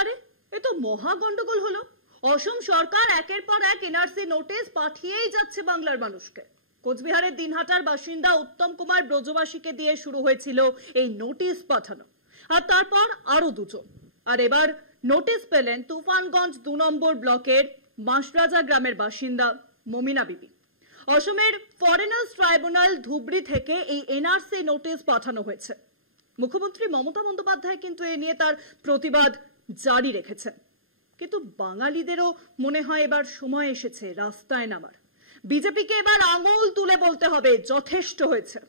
আরে এ তো মহা গন্ডগোল হলো। অসম সরকার একের পর এক এনআরসি নোটিশ পাঠিয়েই যাচ্ছে বাংলার মানুষকে। কোচবিহারের দিনহাটার বাসিন্দা উত্তম কুমার ব্রজবাসীকে দিয়ে শুরু হয়েছিল এই নোটিশ পাঠানো, আর তারপর আরো দুজন। আর এবার নোটিশ পেলেন তুফানগঞ্জ 2 নম্বর ব্লকের বাঁশরাজা গ্রামের বাসিন্দা মমিনা বিবি। অসমের ফরেনার্স ট্রাইব্যুনাল ধুবড়ি থেকে এই এনআরসি নোটিশ পাঠানো হয়েছে। মুখ্যমন্ত্রী মমতা বন্দ্যোপাধ্যায় কিন্তু এ নিয়ে তার প্রতিবাদ জারি রেখেছেন। কিন্তু বাঙালিদেরও মনে হয় এবার সময় এসেছে রাস্তায় নামার। বিজেপিকে এবার আঙুল তুলে বলতে হবে যথেষ্ট হয়েছে।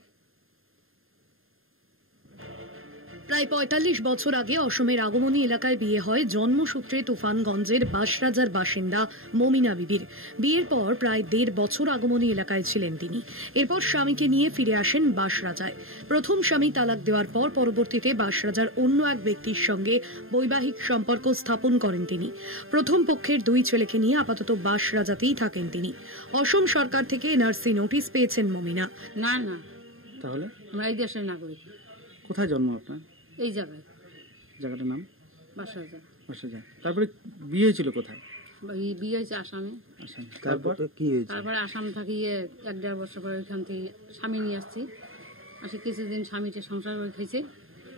প্রায় ৪৫ বছর আগে অসমের আগমনী এলাকায় বিয়ে হয় জন্মসূত্রে তুফানগঞ্জের বাঁশরাজার বাসিন্দা মমিনা বিবির। বিয়ের পর প্রায় ১.৫ বছর আগমনী এলাকায় ছিলেন তিনি। এরপর স্বামীকে নিয়ে ফিরে আসেন বাঁশরাজায়। প্রথম স্বামী তালাক দেওয়ার পর পরবর্তীতে বাঁশরাজার অন্য এক ব্যক্তির সঙ্গে বৈবাহিক সম্পর্ক স্থাপন করেন তিনি। প্রথম পক্ষের 2 ছেলেকে নিয়ে আপাতত বাঁশরাজাতেই থাকেন তিনি। অসম সরকার থেকে এনআরসি নোটিশ পেয়েছেন মমিনা। না না, তাহলে আমরা এই দেশের নাগরিক। কোথায় জন্ম আপনার? এই জায়গায়। জায়গাটার নাম? বাঁশরাজা। বাঁশরাজা। তারপরে বিয়ে হয়েছিল কোথায়? বিয়ে হয়েছে আসামে। আসাম। তারপর কি হয়েছে? তারপরে আসাম থাকিয়ে 1.5 বছর পরে ওইখান থেকে স্বামী নিয়ে আসছি। আসি কিছুদিন স্বামীকে সংসার করে খাইছে,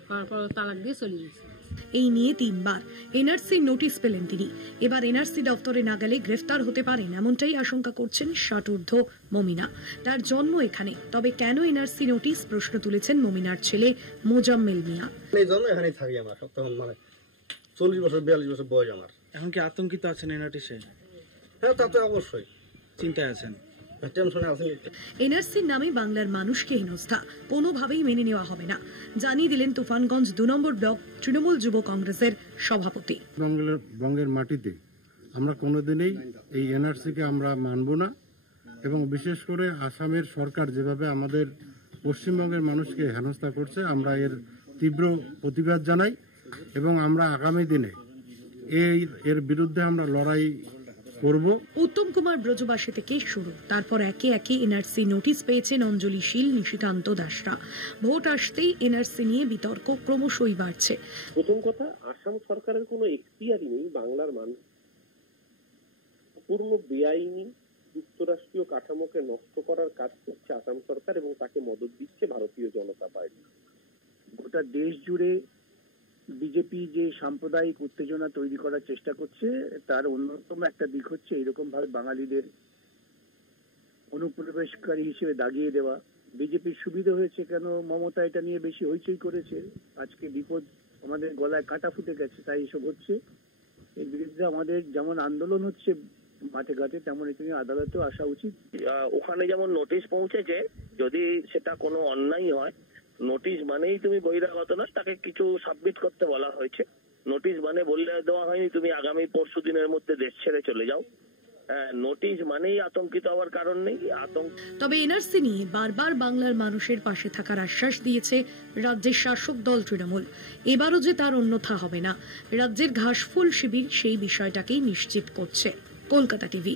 তারপর তালাক দিয়ে চলে গেছে। এই নিয়ে 3 বার এনআরসি নোটিশ পেলেন তিনি। এবার এনআরসি দপ্তরে না গেলে গ্রেফতার হতে পারেন, এমনটাই আশঙ্কা করছেন 60 ঊর্ধ্ব মমিনা। তার জন্ম এখানে, তবে কেন এনআরসি নোটিশ, প্রশ্ন তুলেছেন মমিনার ছেলে মোজাম্মেল মিয়া। এই জন্য এখানেই থাকি আমরা সপ্তাহ, মানে 40 বছর 42 বছর বয়স আমার। এখন কি আতঙ্কিত আছেন এই নোটিশে? হ্যাঁ, তা তো অবশ্যই চিন্তায় আছেন, টেনশনে আছেন। এনআরসির নামে বাংলার মানুষকে হেনস্থা কোনোভাবেই মেনে নেওয়া হবে না, জানিয়ে দিলেন তুফানগঞ্জ 2 নম্বর ব্লক তৃণমূল যুব কংগ্রেসের সভাপতি। বঙ্গের মাটিতে আমরা কোনোদিনই এই এনআরসিকে আমরা মানব না, এবং বিশেষ করে আসামের সরকার যেভাবে আমাদের পশ্চিমবঙ্গের মানুষকে হেনস্থা করছে, আমরা এর তীব্র প্রতিবাদ জানাই এবং আমরা আগামী দিনে এর বিরুদ্ধে আমরা লড়াই করব। উত্তম কুমার ব্রজবাসী থেকে শুরু, তারপর একে একে এনআরসি নোটিশ পেয়েছেন অঞ্জলি শীল, নিশিকান্ত দাসরা। ভোট আসতেই এনআরসি নিয়ে বিতর্ক ক্রমশই বাড়ছে। প্রথম কথা, আসাম সরকারের কোনো এখতিয়ারই নেই বাংলার মানুষ পূর্ণ বেআইনি যুক্তরাষ্ট্রীয় কাঠামোকে নষ্ট করার কাজ করছে আসাম সরকার, এবং তাকে মদত দিচ্ছে ভারতীয় জনতা পার্টি। গোটা দেশ জুড়ে বিজেপি যে সাম্প্রদায়িক উত্তেজনা তৈরি করার চেষ্টা করছে, তার অন্যতম একটা দিক হচ্ছে এরকম ভাবে বাঙালিদের অনুপ্রবেশকারী হিসেবে দাগিয়ে দেওয়া। বিজেপির সুবিধা হয়েছে কেন, মমতা এটা নিয়ে বেশি হইচই করেছে, আজকে বিপদ আমাদের গলায় কাটা ফুটে গেছে, তাই এসব হচ্ছে। এর বিরুদ্ধে আমাদের যেমন আন্দোলন হচ্ছে মাঠে ঘাটে, তেমন এখানে আদালতেও আসা উচিত। ওখানে যেমন নোটিশ পৌঁছেছে, যদি সেটা কোনো অন্যায় হয়, নোটিশ মানেই তুমি বহিরাগত নয়, তাকে কিছু সাবমিট করতে বলা হয়েছে। নোটিশ মানে বলে দেওয়া হয়নি তুমি আগামী 40 দিনের মধ্যে দেশ ছেড়ে চলে যাও। নোটিশ মানেই আতঙ্কিত হওয়ার কারণ নেই। তবে এনআরসি নিয়ে বারবার বাংলার মানুষের পাশে থাকার আশ্বাস দিয়েছে রাজ্যের শাসক দল তৃণমূল। এবারও যে তার অন্যথা হবে না, রাজ্যের ঘাসফুল শিবির সেই বিষয়টাকেই নিশ্চিত করছে। কলকাতা টিভি।